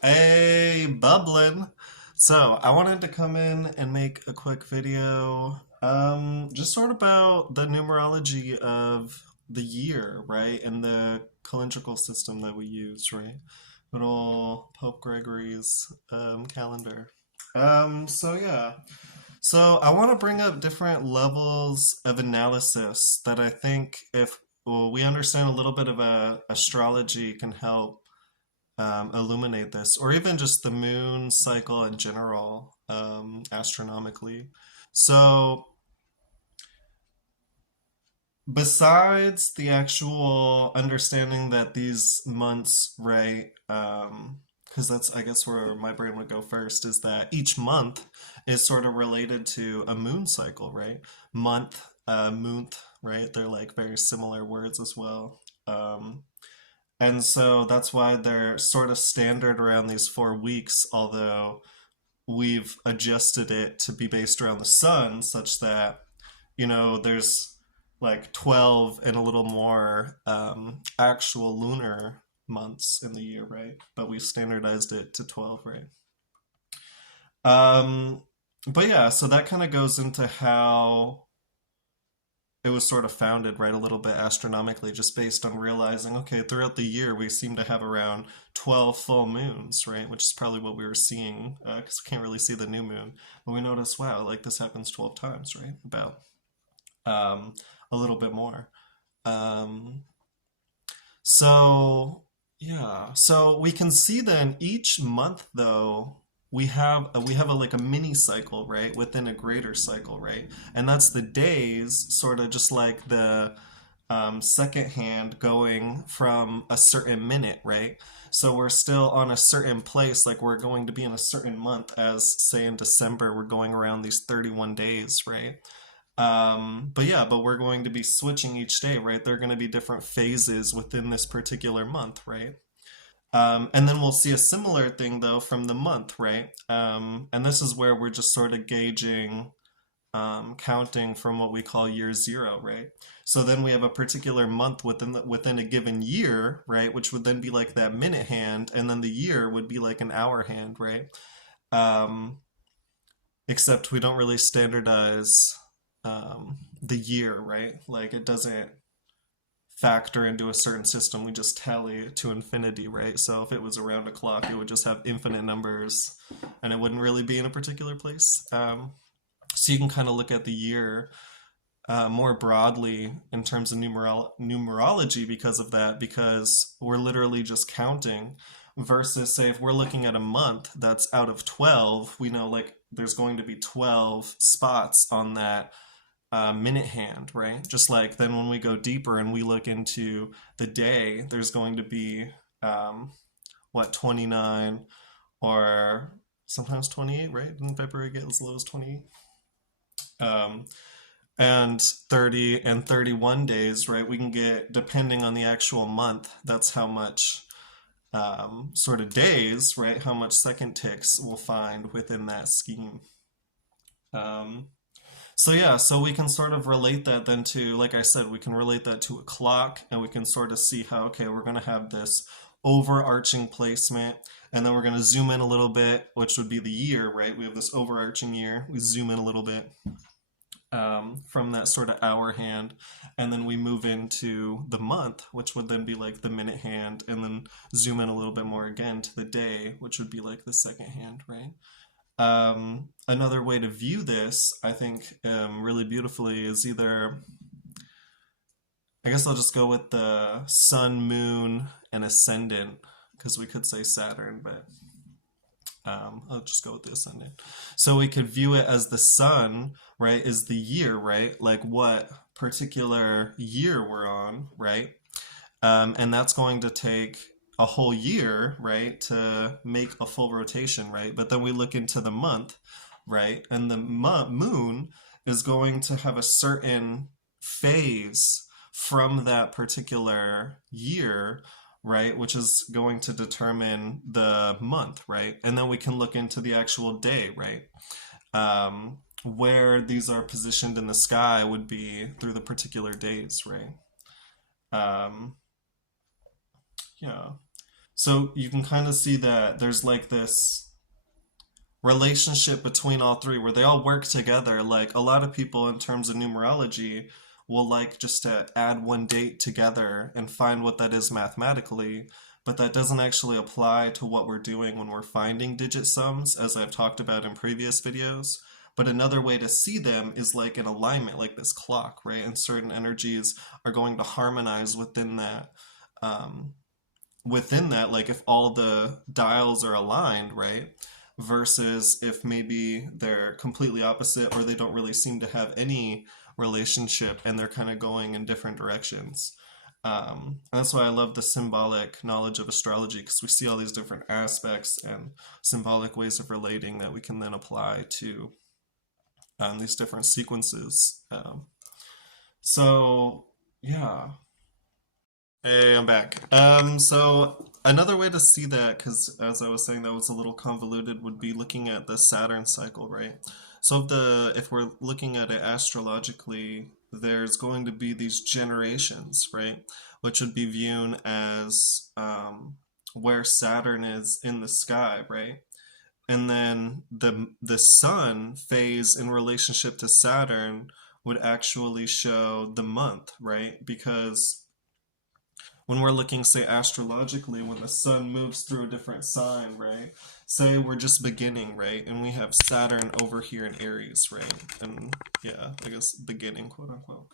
Hey, bubbling. So, I wanted to come in and make a quick video, just sort of about the numerology of the year, right? And the calendrical system that we use, right? Good old Pope Gregory's calendar. Yeah. So, I want to bring up different levels of analysis that I think if we understand a little bit of astrology can help illuminate this, or even just the moon cycle in general, astronomically. So, besides the actual understanding that these months, right, because that's, I guess, where my brain would go first, is that each month is sort of related to a moon cycle, right? Month, month, right? They're like very similar words as well. And so that's why they're sort of standard around these 4 weeks, although we've adjusted it to be based around the sun, such that, there's like 12 and a little more actual lunar months in the year, right? But we standardized it to 12, right? Um, but yeah, so that kind of goes into how it was sort of founded, right, a little bit astronomically, just based on realizing, okay, throughout the year we seem to have around 12 full moons, right, which is probably what we were seeing, because we can't really see the new moon. But we noticed, wow, like this happens 12 times, right, about um, a little bit more. Um, so yeah, so we can see then each month though we have like a mini cycle, right, within a greater cycle, right? And that's the days, sort of just like the second hand going from a certain minute, right? So we're still on a certain place, like we're going to be in a certain month, as say in December, we're going around these 31 days, right? But yeah, but we're going to be switching each day, right? There are going to be different phases within this particular month, right? And then we'll see a similar thing though from the month, right? And this is where we're just sort of gauging, counting from what we call year zero, right? So then we have a particular month within a given year, right? Which would then be like that minute hand, and then the year would be like an hour hand, right? Um, Except we don't really standardize the year, right? Like it doesn't factor into a certain system. We just tally to infinity, right? So if it was around a clock, it would just have infinite numbers and it wouldn't really be in a particular place. So you can kind of look at the year more broadly in terms of numerology because of that, because we're literally just counting versus, say, if we're looking at a month that's out of 12, we know like there's going to be 12 spots on that minute hand, right? Just like then when we go deeper and we look into the day, there's going to be, what, 29 or sometimes 28, right? Didn't February get as low as 28? Um, and 30 and 31 days, right? We can get, depending on the actual month, that's how much sort of days, right? How much second ticks we'll find within that scheme. Um, So yeah, so we can sort of relate that then to, like I said, we can relate that to a clock, and we can sort of see how, okay, we're going to have this overarching placement, and then we're going to zoom in a little bit, which would be the year, right? We have this overarching year. We zoom in a little bit from that sort of hour hand, and then we move into the month, which would then be like the minute hand, and then zoom in a little bit more again to the day, which would be like the second hand, right? Another way to view this, I think, really beautifully is either, I guess I'll just go with the sun, moon, and ascendant, because we could say Saturn, but I'll just go with the ascendant. So we could view it as the sun, right, is the year, right? Like what particular year we're on, right? And that's going to take a whole year, right, to make a full rotation, right? But then we look into the month, right? And the moon is going to have a certain phase from that particular year, right? Which is going to determine the month, right? And then we can look into the actual day, right? Where these are positioned in the sky would be through the particular days, right? Um, yeah. So you can kind of see that there's like this relationship between all three where they all work together. Like a lot of people in terms of numerology will like just to add one date together and find what that is mathematically, but that doesn't actually apply to what we're doing when we're finding digit sums, as I've talked about in previous videos. But another way to see them is like an alignment, like this clock, right? And certain energies are going to harmonize within that. Um, Within that, like if all the dials are aligned, right? Versus if maybe they're completely opposite or they don't really seem to have any relationship and they're kind of going in different directions. And that's why I love the symbolic knowledge of astrology because we see all these different aspects and symbolic ways of relating that we can then apply to these different sequences. So, yeah. Hey, I'm back. So another way to see that, because as I was saying, that was a little convoluted, would be looking at the Saturn cycle, right? So if we're looking at it astrologically, there's going to be these generations, right? Which would be viewed as where Saturn is in the sky, right? And then the Sun phase in relationship to Saturn would actually show the month, right? Because when we're looking, say, astrologically, when the sun moves through a different sign, right? Say we're just beginning, right? And we have Saturn over here in Aries, right? And yeah, I guess beginning, quote unquote.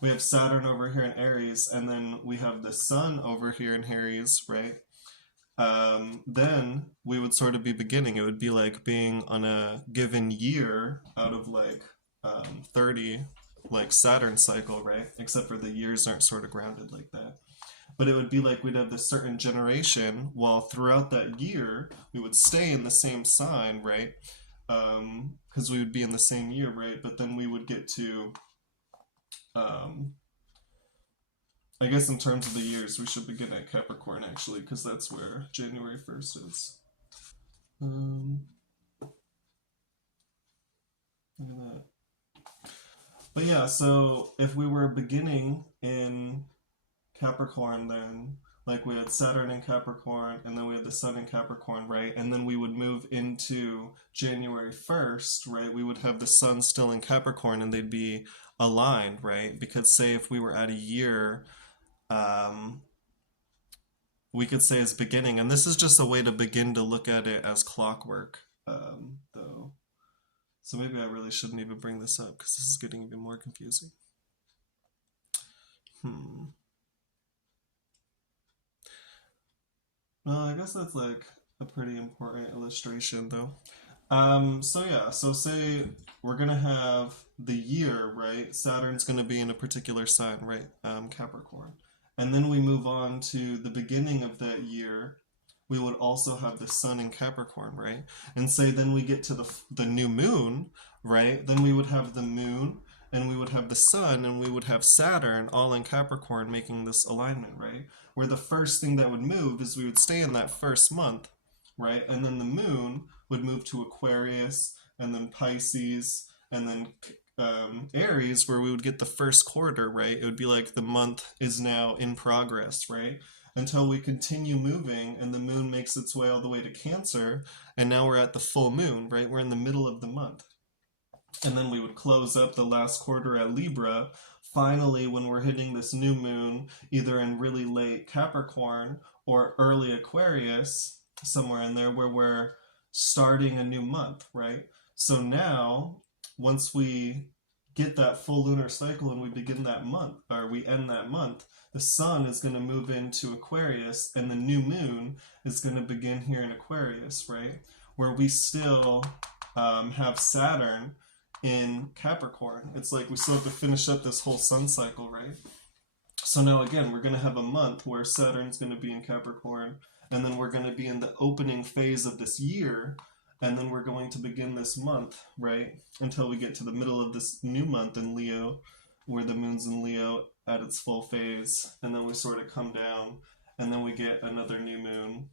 We have Saturn over here in Aries, and then we have the sun over here in Aries, right? Then we would sort of be beginning. It would be like being on a given year out of like 30, like Saturn cycle, right? Except for the years aren't sort of grounded like that, but it would be like we'd have this certain generation while throughout that year we would stay in the same sign, right? Because we would be in the same year, right? But then we would get to, um, I guess in terms of the years, we should begin at Capricorn actually, because that's where January 1st is. Um, Look at that. But yeah, so if we were beginning in Capricorn, then like we had Saturn in Capricorn and then we had the Sun in Capricorn, right? And then we would move into January 1st, right? We would have the Sun still in Capricorn and they'd be aligned, right? Because say if we were at a year, um, we could say as beginning, and this is just a way to begin to look at it as clockwork, though. So maybe I really shouldn't even bring this up because this is getting even more confusing. Hmm. Well, I guess that's like a pretty important illustration, though. So yeah, so say we're gonna have the year, right? Saturn's gonna be in a particular sign, right? Capricorn. And then we move on to the beginning of that year. We would also have the sun in Capricorn, right? And say then we get to the new moon, right? Then we would have the moon and we would have the sun and we would have Saturn all in Capricorn making this alignment, right? Where the first thing that would move is we would stay in that first month, right? And then the moon would move to Aquarius and then Pisces and then Aries, where we would get the first quarter, right? It would be like the month is now in progress, right? Until we continue moving and the moon makes its way all the way to Cancer, and now we're at the full moon, right? We're in the middle of the month. And then we would close up the last quarter at Libra. Finally, when we're hitting this new moon, either in really late Capricorn or early Aquarius, somewhere in there, where we're starting a new month, right? So now, once we get that full lunar cycle and we begin that month, or we end that month, the sun is going to move into Aquarius and the new moon is going to begin here in Aquarius, right? Where we still have Saturn in Capricorn. It's like we still have to finish up this whole sun cycle, right? So now again, we're going to have a month where Saturn's going to be in Capricorn, and then we're going to be in the opening phase of this year, and then we're going to begin this month, right? Until we get to the middle of this new month in Leo, where the moon's in Leo at its full phase, and then we sort of come down, and then we get another new moon,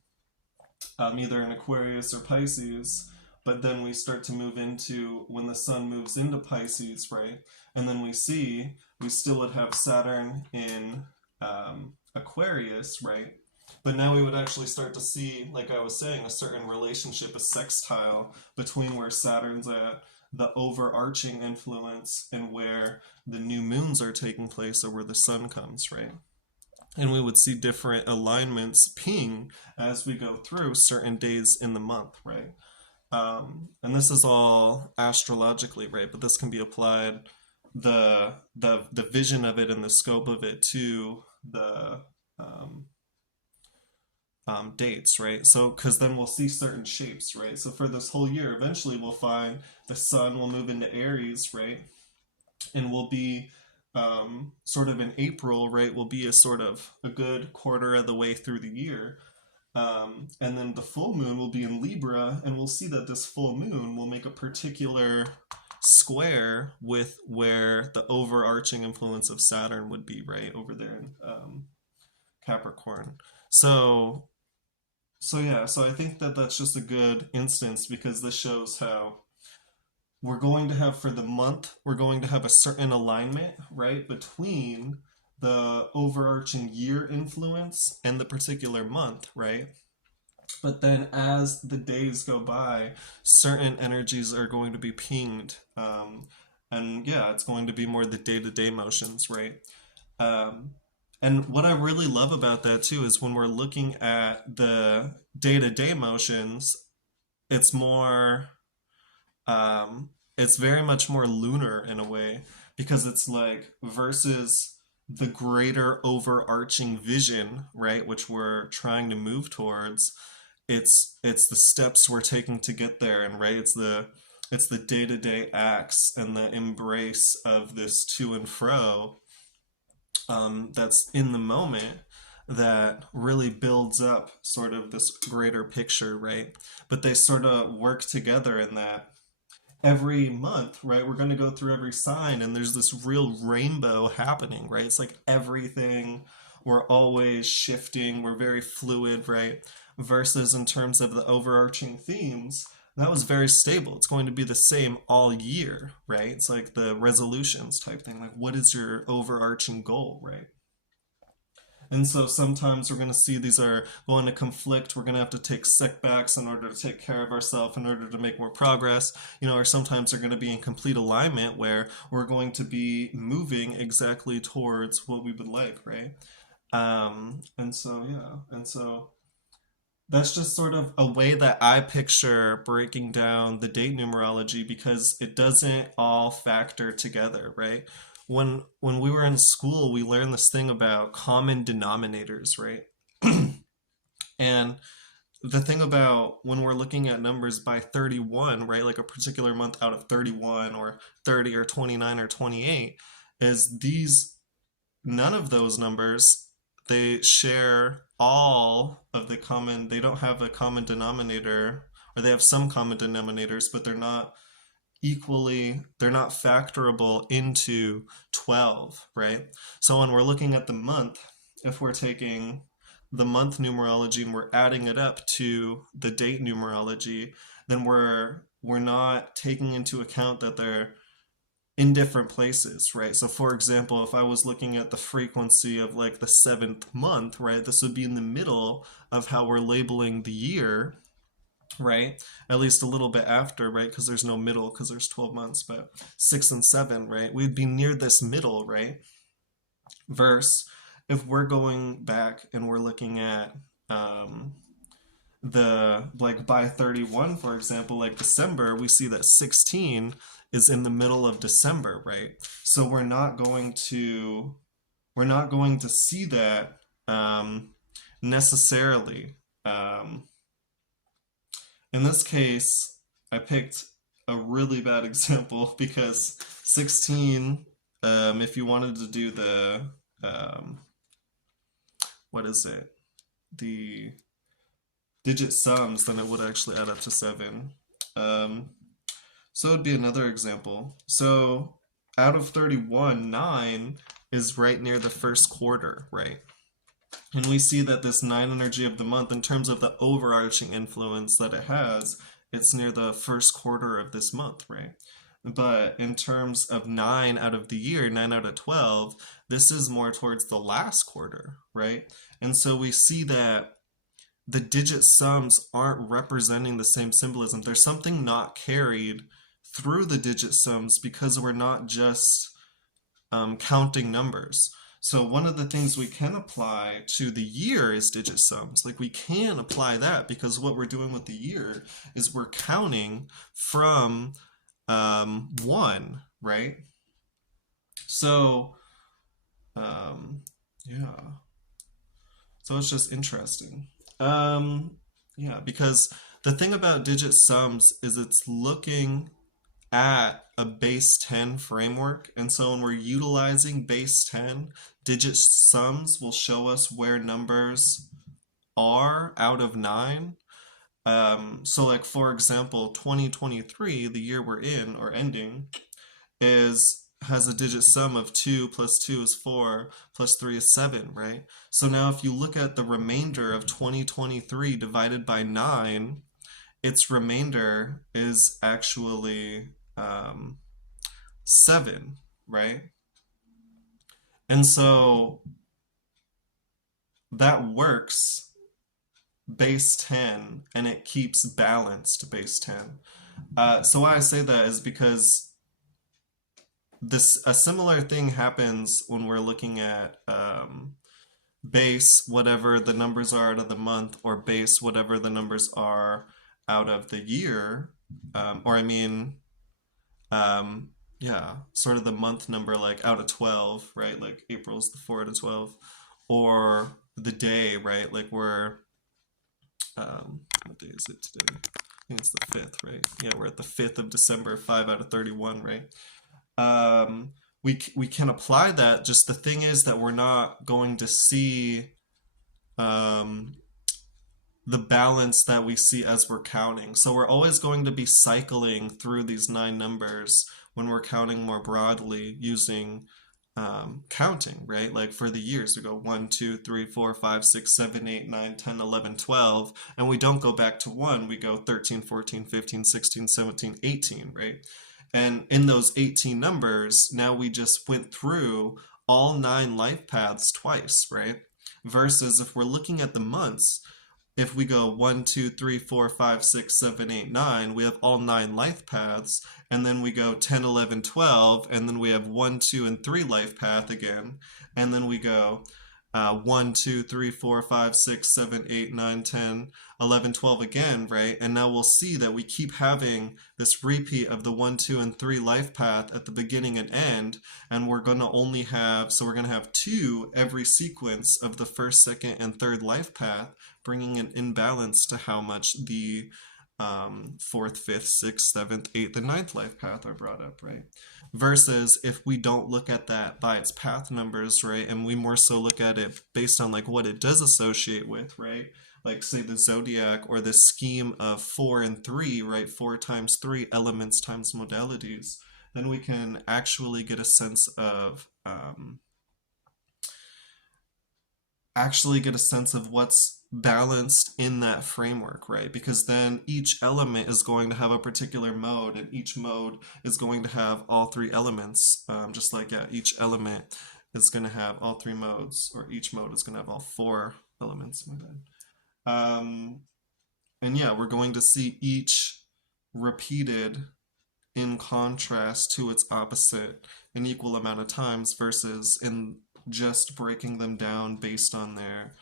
either in Aquarius or Pisces. But then we start to move into when the sun moves into Pisces, right? And then we see we still would have Saturn in Aquarius, right? But now we would actually start to see, like I was saying, a certain relationship, a sextile between where Saturn's at, the overarching influence, and where the new moons are taking place, or where the sun comes, right? And we would see different alignments ping as we go through certain days in the month, right? And this is all astrologically, right? But this can be applied, the vision of it and the scope of it, to the um, dates, right? So, because then we'll see certain shapes, right? So for this whole year, eventually we'll find the sun will move into Aries, right? And we'll be sort of in April, right? Will be a sort of a good quarter of the way through the year. And then the full moon will be in Libra, and we'll see that this full moon will make a particular square with where the overarching influence of Saturn would be, right? Over there in Capricorn. So, so yeah, so I think that that's just a good instance because this shows how we're going to have for the month, we're going to have a certain alignment, right, between the overarching year influence and the particular month, right? But then as the days go by, certain energies are going to be pinged. And yeah, it's going to be more the day to day motions, right? Um, and what I really love about that too is when we're looking at the day to day motions, it's more it's very much more lunar in a way because it's like versus the greater overarching vision, right, which we're trying to move towards. It's the steps we're taking to get there, and right, it's the day-to-day acts and the embrace of this to and fro, that's in the moment that really builds up sort of this greater picture, right? But they sort of work together in that every month, right? We're going to go through every sign, and there's this real rainbow happening, right? It's like everything, we're always shifting, we're very fluid, right? Versus in terms of the overarching themes, that was very stable. It's going to be the same all year, right? It's like the resolutions type thing. Like, what is your overarching goal, right? And so sometimes we're going to see these are going to conflict. We're going to have to take setbacks in order to take care of ourselves, in order to make more progress, or sometimes they're going to be in complete alignment where we're going to be moving exactly towards what we would like, right? And so, yeah. And so that's just sort of a way that I picture breaking down the date numerology because it doesn't all factor together, right? When we were in school, we learned this thing about common denominators, right? And the thing about when we're looking at numbers by 31, right, like a particular month out of 31 or 30 or 29 or 28, is these none of those numbers, they share all of the common, they don't have a common denominator, or they have some common denominators, but they're not factorable into 12, right? So when we're looking at the month, if we're taking the month numerology and we're adding it up to the date numerology, then we're not taking into account that they're in different places, right? So for example, if I was looking at the frequency of like the seventh month, right, this would be in the middle of how we're labeling the year, right? At least a little bit after, right? Because there's no middle because there's 12 months, but 6 and 7, right? We'd be near this middle, right? Verse, if we're going back and we're looking at the like by 31, for example, like December, we see that 16 is in the middle of December, right? So we're not going to see that necessarily. In this case, I picked a really bad example because 16, if you wanted to do um, what is it? The digit sums, then it would actually add up to 7. Um, so it would be another example. So out of 31, 9 is right near the first quarter, right? And we see that this 9 energy of the month, in terms of the overarching influence that it has, it's near the first quarter of this month, right? But in terms of 9 out of the year, 9 out of 12, this is more towards the last quarter, right? And so we see that the digit sums aren't representing the same symbolism. There's something not carried through the digit sums because we're not just counting numbers. So one of the things we can apply to the year is digit sums. Like we can apply that because what we're doing with the year is we're counting from one, right? So um, yeah, so it's just interesting. Um, yeah, because the thing about digit sums is it's looking at a base 10 framework. And so when we're utilizing base 10, digit sums will show us where numbers are out of 9. So like for example, 2023, the year we're in or ending, is has a digit sum of 2 plus 2 is 4 plus 3 is 7, right? So now if you look at the remainder of 2023 divided by 9, its remainder is actually 7, right? And so that works base 10 and it keeps balanced base 10. So why I say that is because this a similar thing happens when we're looking at base whatever the numbers are out of the month or base whatever the numbers are out of the year. Or I mean, um, yeah, sort of the month number like out of 12, right? Like April's the 4 out of 12. Or the day, right? Like we're, what day is it today? I think it's the 5th, right? Yeah, we're at the 5th of December, 5 out of 31, right? Um, we can apply that. Just the thing is that we're not going to see um, the balance that we see as we're counting. So we're always going to be cycling through these 9 numbers when we're counting more broadly using counting, right? Like for the years, we go 1, 2, 3, 4, 5, 6, 7, 8, 9, 10, 11, 12, and we don't go back to 1, we go 13, 14, 15, 16, 17, 18, right? And in those 18 numbers, now we just went through all 9 life paths twice, right? Versus if we're looking at the months, if we go 1, 2, 3, 4, 5, 6, 7, 8, 9, we have all 9 life paths. And then we go 10, 11, 12, and then we have 1, 2, and 3 life path again. And then we go 1, 2, 3, 4, 5, 6, 7, 8, 9, 10, 11, 12 again, right? And now we'll see that we keep having this repeat of the 1, 2, and 3 life path at the beginning and end. And we're going to only have, so we're going to have 2 every sequence of the first, second, and third life path, bringing an imbalance to how much the fourth, fifth, sixth, seventh, eighth, and ninth life path are brought up, right? Versus if we don't look at that by its path numbers, right, and we more so look at it based on like what it does associate with, right? Like say the zodiac or this scheme of 4 and 3, right? 4 times 3 elements times modalities, then we can actually get a sense of what's balanced in that framework, right? Because then each element is going to have a particular mode, and each mode is going to have all 3 elements. Just like, yeah, each element is going to have all 3 modes, or each mode is going to have all 4 elements, my bad. Um, and yeah, we're going to see each repeated in contrast to its opposite an equal amount of times versus in just breaking them down based on their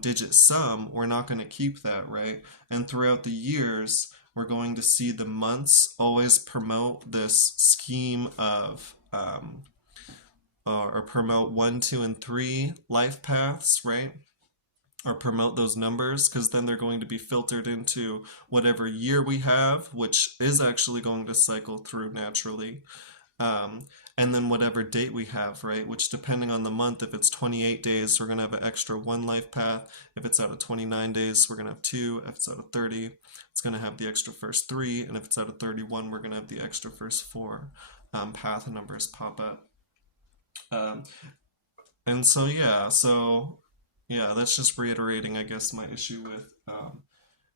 digit sum. We're not going to keep that, right? And throughout the years, we're going to see the months always promote this scheme of or promote 1, 2, and 3 life paths, right? Or promote those numbers, because then they're going to be filtered into whatever year we have, which is actually going to cycle through naturally. Um, and then whatever date we have, right? Which depending on the month, if it's 28 days, we're going to have an extra 1 life path. If it's out of 29 days, we're going to have 2. If it's out of 30, it's going to have the extra first 3. And if it's out of 31, we're going to have the extra first 4 path numbers pop up. Um, and so that's just reiterating, I guess, my issue with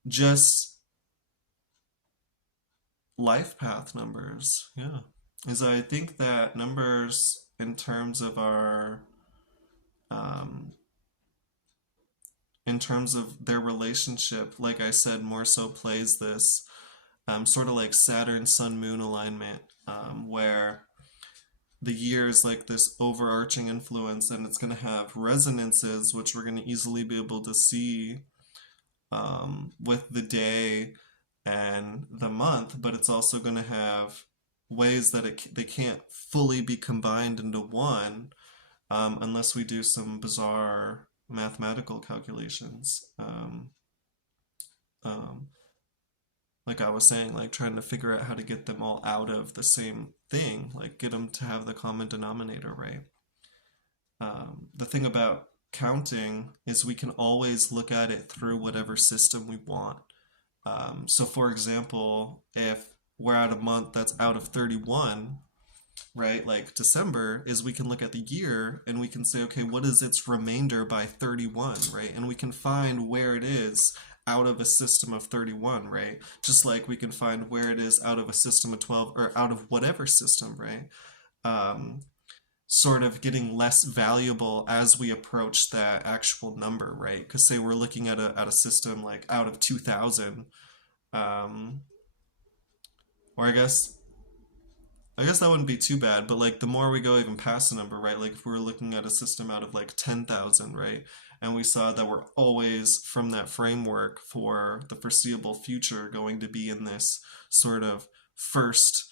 just life path numbers, yeah, is I think that numbers in terms of our um, in terms of their relationship, like I said, more so plays this sort of like Saturn Sun Moon alignment, where the year is like this overarching influence, and it's going to have resonances, which we're going to easily be able to see with the day and the month, but it's also going to have ways that they can't fully be combined into one unless we do some bizarre mathematical calculations. Um, like I was saying, like trying to figure out how to get them all out of the same thing, like get them to have the common denominator, right? The thing about counting is we can always look at it through whatever system we want. So, for example, if we're at a month that's out of 31, right, like December, is we can look at the year and we can say, okay, what is its remainder by 31, right? And we can find where it is out of a system of 31, right? Just like we can find where it is out of a system of 12 or out of whatever system, right? Um, Sort of getting less valuable as we approach that actual number, right? Because say we're looking at a system like out of 2000, um, or I guess that wouldn't be too bad, but like the more we go even past the number, right? Like if we were looking at a system out of like 10,000, right? And we saw that we're always from that framework for the foreseeable future going to be in this sort of first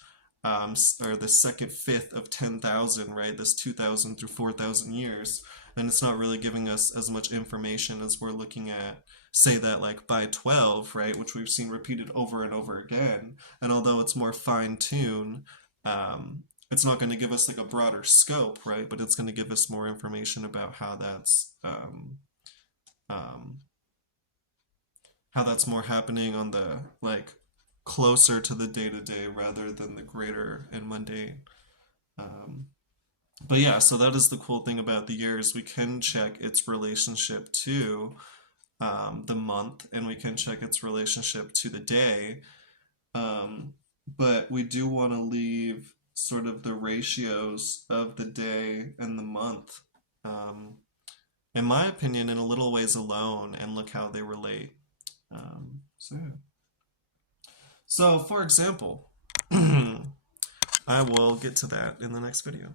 or the second fifth of 10,000, right? This 2,000 through 4,000 years. And it's not really giving us as much information as we're looking at, say that like by 12, right? Which we've seen repeated over and over again. And although it's more fine tuned, it's not going to give us like a broader scope, right? But it's going to give us more information about um, how that's more happening on the like closer to the day to day rather than the greater and mundane. Um, but yeah, so that is the cool thing about the year is we can check its relationship to the month, and we can check its relationship to the day. Um, but we do want to leave sort of the ratios of the day and the month, um, in my opinion, in a little ways alone, and look how they relate. Yeah. So, for example, I will get to that in the next video.